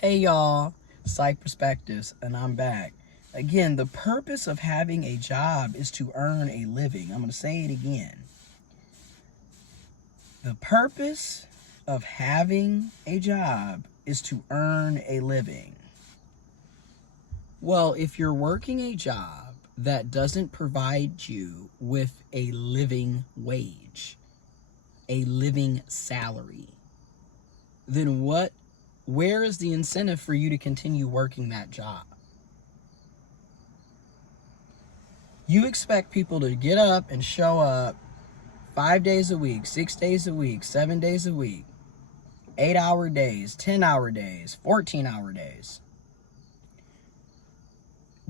Hey y'all, Psych Perspectives, and I'm back. Again, the purpose of having a job is to earn a living. I'm going to say it again. The purpose of having a job is to earn a living. Well, if you're working a job that doesn't provide you with a living wage, a living salary, then where is the incentive for you to continue working that job? You expect people to get up and show up 5 days a week, 6 days a week, 7 days a week, 8-hour days, 10-hour days, 14-hour days,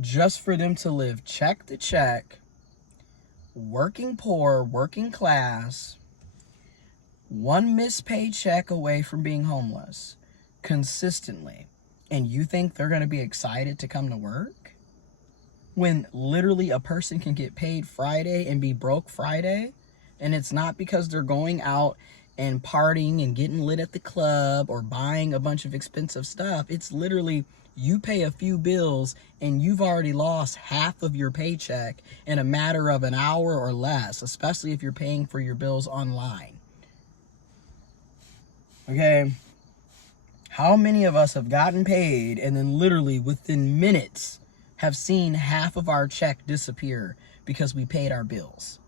just for them to live check to check, working poor, working class, one missed paycheck away from being homeless consistently. And you think they're going to be excited to come to work? When literally a person can get paid Friday and be broke Friday, and it's not because they're going out and partying and getting lit at the club or buying a bunch of expensive stuff. It's literally you pay a few bills and you've already lost half of your paycheck in a matter of an hour or less, especially if you're paying for your bills online. Okay? How many of us have gotten paid and then literally within minutes have seen half of our check disappear because we paid our bills?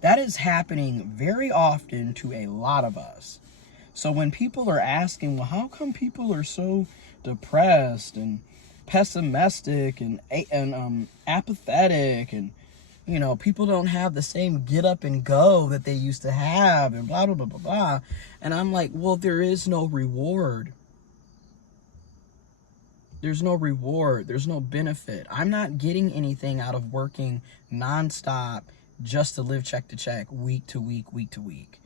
That is happening very often to a lot of us. So when people are asking, well, how come people are so depressed and pessimistic and apathetic, and people don't have the same get up and go that they used to have, and blah blah blah blah blah, and I'm like, well, there is no reward. There's no reward. There's no benefit. I'm not getting anything out of working nonstop just to live check to check, week to week, week to week.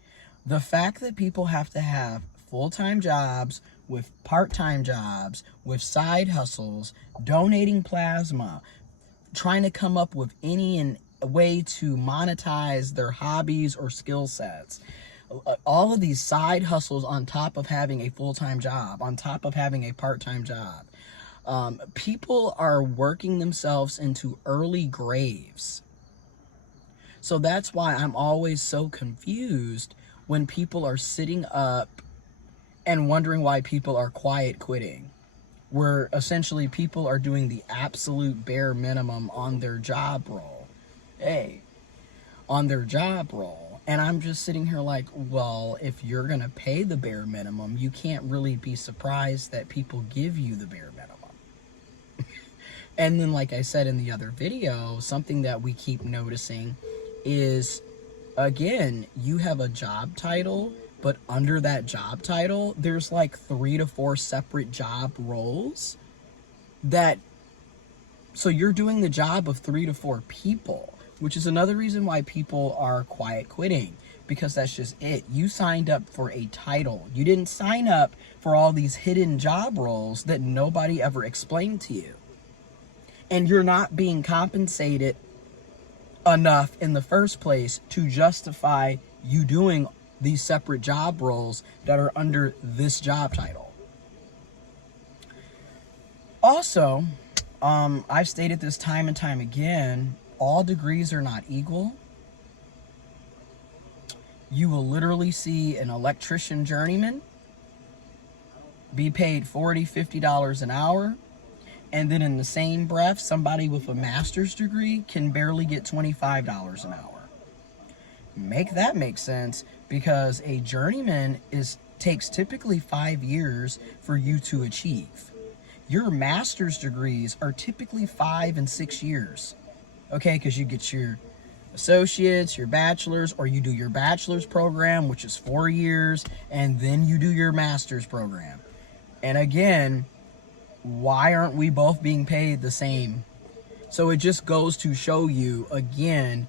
The fact that people have to have full-time jobs with part-time jobs, with side hustles, donating plasma, trying to come up with any way to monetize their hobbies or skill sets. All of these side hustles on top of having a full-time job, on top of having a part-time job. People are working themselves into early graves. So that's why I'm always so confused when people are sitting up and wondering why people are quiet quitting, where essentially people are doing the absolute bare minimum on their job role. On their job role. And I'm just sitting here like, well, if you're going to pay the bare minimum, you can't really be surprised that people give you the bare minimum. And then, like I said in the other video, something that we keep noticing is, again, you have a job title, but under that job title, there's like 3 to 4 separate job roles so you're doing the job of 3 to 4 people, which is another reason why people are quiet quitting, because that's just it. You signed up for a title. You didn't sign up for all these hidden job roles that nobody ever explained to you. And you're not being compensated enough in the first place to justify you doing these separate job roles that are under this job title. Also, I've stated this time and time again, all degrees are not equal. You will literally see an electrician journeyman be paid $40, $50 an hour. And then in the same breath, somebody with a master's degree can barely get $25 an hour. Make that make sense, because a journeyman takes typically 5 years for you to achieve. Your master's degrees are typically 5 and 6 years. Okay, because you get your associates, your bachelor's, or you do your bachelor's program, which is 4 years, and then you do your master's program. And again, why aren't we both being paid the same? So it just goes to show you, again,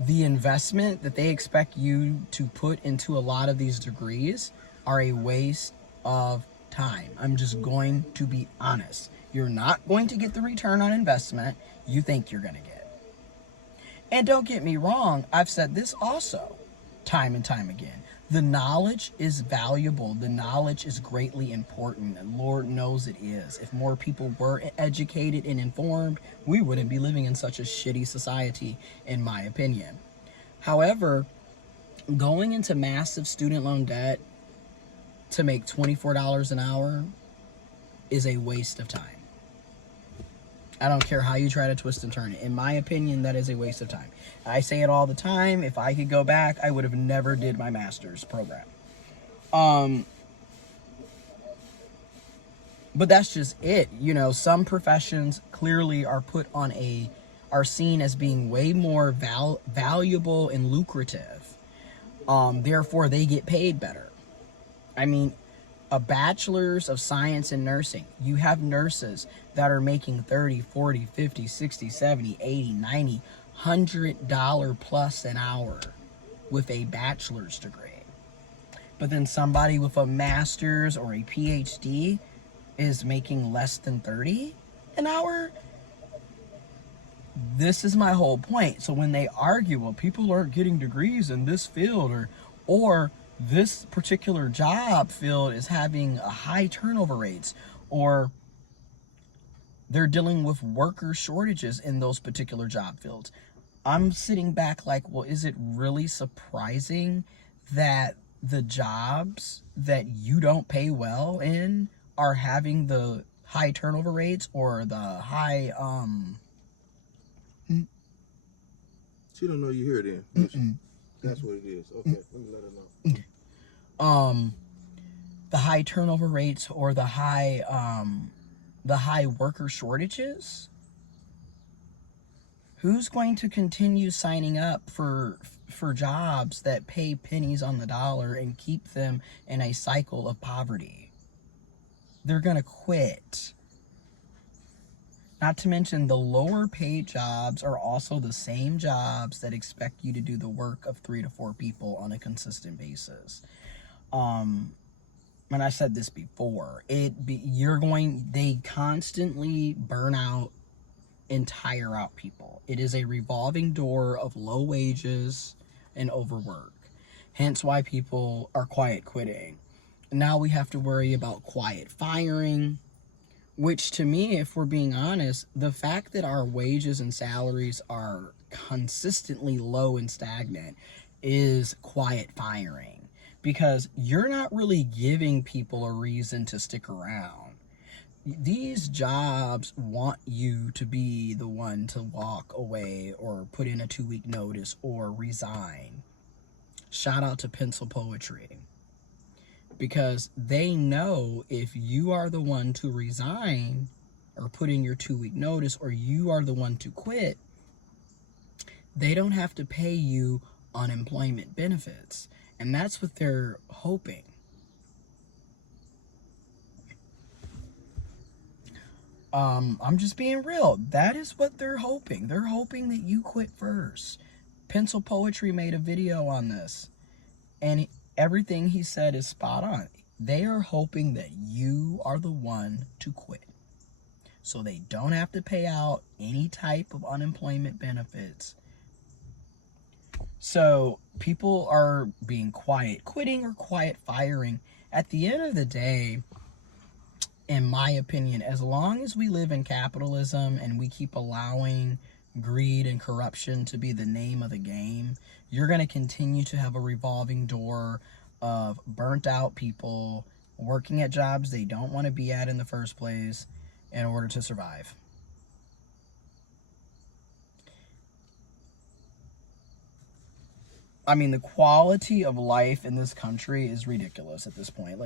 the investment that they expect you to put into a lot of these degrees are a waste of time. I'm just going to be honest. You're not going to get the return on investment you think you're going to get. And don't get me wrong, I've said this also time and time again. The knowledge is valuable. The knowledge is greatly important, and Lord knows it is. If more people were educated and informed, we wouldn't be living in such a shitty society, in my opinion. However, going into massive student loan debt to make $24 an hour is a waste of time. I don't care how you try to twist and turn it. In my opinion, that is a waste of time. I say it all the time. If I could go back, I would have never did my master's program. But that's just it. You know, some professions clearly are are seen as being way more valuable and lucrative. Therefore, they get paid better. I mean, a bachelor's of science in nursing, you have nurses that are making 30, 40, 50, 60, 70, 80, 90, $100 plus an hour with a bachelor's degree. But then somebody with a master's or a PhD is making less than 30 an hour. This is my whole point. So when they argue, well, people aren't getting degrees in this field, or this particular job field is having a high turnover rates, or they're dealing with worker shortages in those particular job fields, I'm sitting back like, well, is it really surprising that the jobs that you don't pay well in are having the high turnover rates or the high She don't know you here then. That's what it is. Okay, let me let her know. The high turnover rates or the high worker shortages? Who's going to continue signing up for jobs that pay pennies on the dollar and keep them in a cycle of poverty? They're going to quit. Not to mention the lower paid jobs are also the same jobs that expect you to do the work of 3 to 4 people on a consistent basis. And I said this before, they constantly burn out and tire out people. It is a revolving door of low wages and overwork. Hence why people are quiet quitting. Now we have to worry about quiet firing, which to me, if we're being honest, the fact that our wages and salaries are consistently low and stagnant is quiet firing, because you're not really giving people a reason to stick around. These jobs want you to be the one to walk away or put in a 2-week notice or resign. Shout out to Pencil Poetry. Because they know if you are the one to resign or put in your 2-week notice, or you are the one to quit, they don't have to pay you unemployment benefits. And that's what they're hoping. I'm just being real. That is what they're hoping. They're hoping that you quit first. Pencil Poetry made a video on this, and everything he said is spot on. They are hoping that you are the one to quit, so they don't have to pay out any type of unemployment benefits. So people are being quiet quitting or quiet firing. At the end of the day, in my opinion, as long as we live in capitalism and we keep allowing greed and corruption to be the name of the game, you're going to continue to have a revolving door of burnt out people working at jobs they don't want to be at in the first place in order to survive. I mean, the quality of life in this country is ridiculous at this point.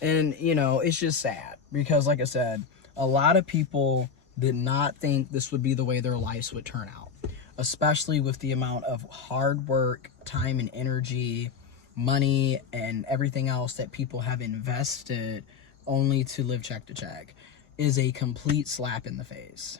It's just sad because, like I said, a lot of people did not think this would be the way their lives would turn out, especially with the amount of hard work, time and energy, money, and everything else that people have invested only to live check to check. Is a complete slap in the face.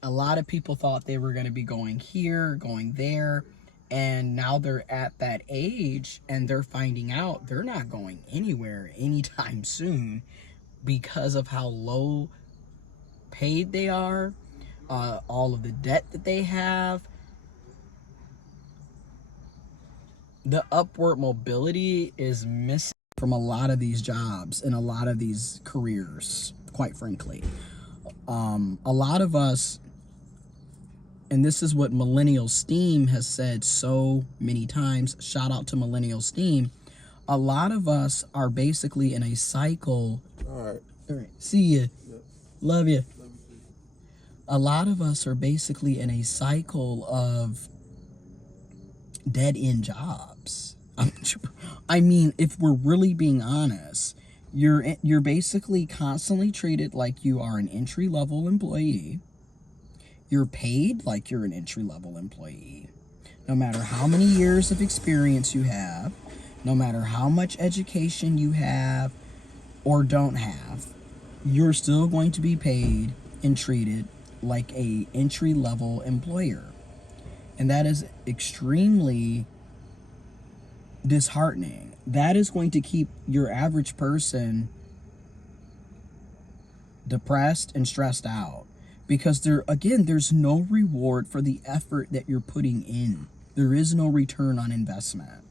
A lot of people thought they were going to be going here, going there, and now they're at that age and they're finding out they're not going anywhere anytime soon because of how low paid they are, all of the debt that they have. the upward mobility is missing from a lot of these jobs and a lot of these careers, quite frankly. A lot of us, and this is what Millennial Steam has said so many times, shout out to Millennial Steam, a lot of us are basically in a cycle. All right. All right. See ya. Yep. Love you. Let me see. A lot of us are basically in a cycle of dead-end jobs. I mean, if we're really being honest, you're basically constantly treated like you are an entry-level employee. You're paid like you're an entry-level employee. No matter how many years of experience you have, no matter how much education you have or don't have, you're still going to be paid and treated like a entry-level employer. And that is extremely disheartening. That is going to keep your average person depressed and stressed out, because there's no reward for the effort that you're putting in. There is no return on investment.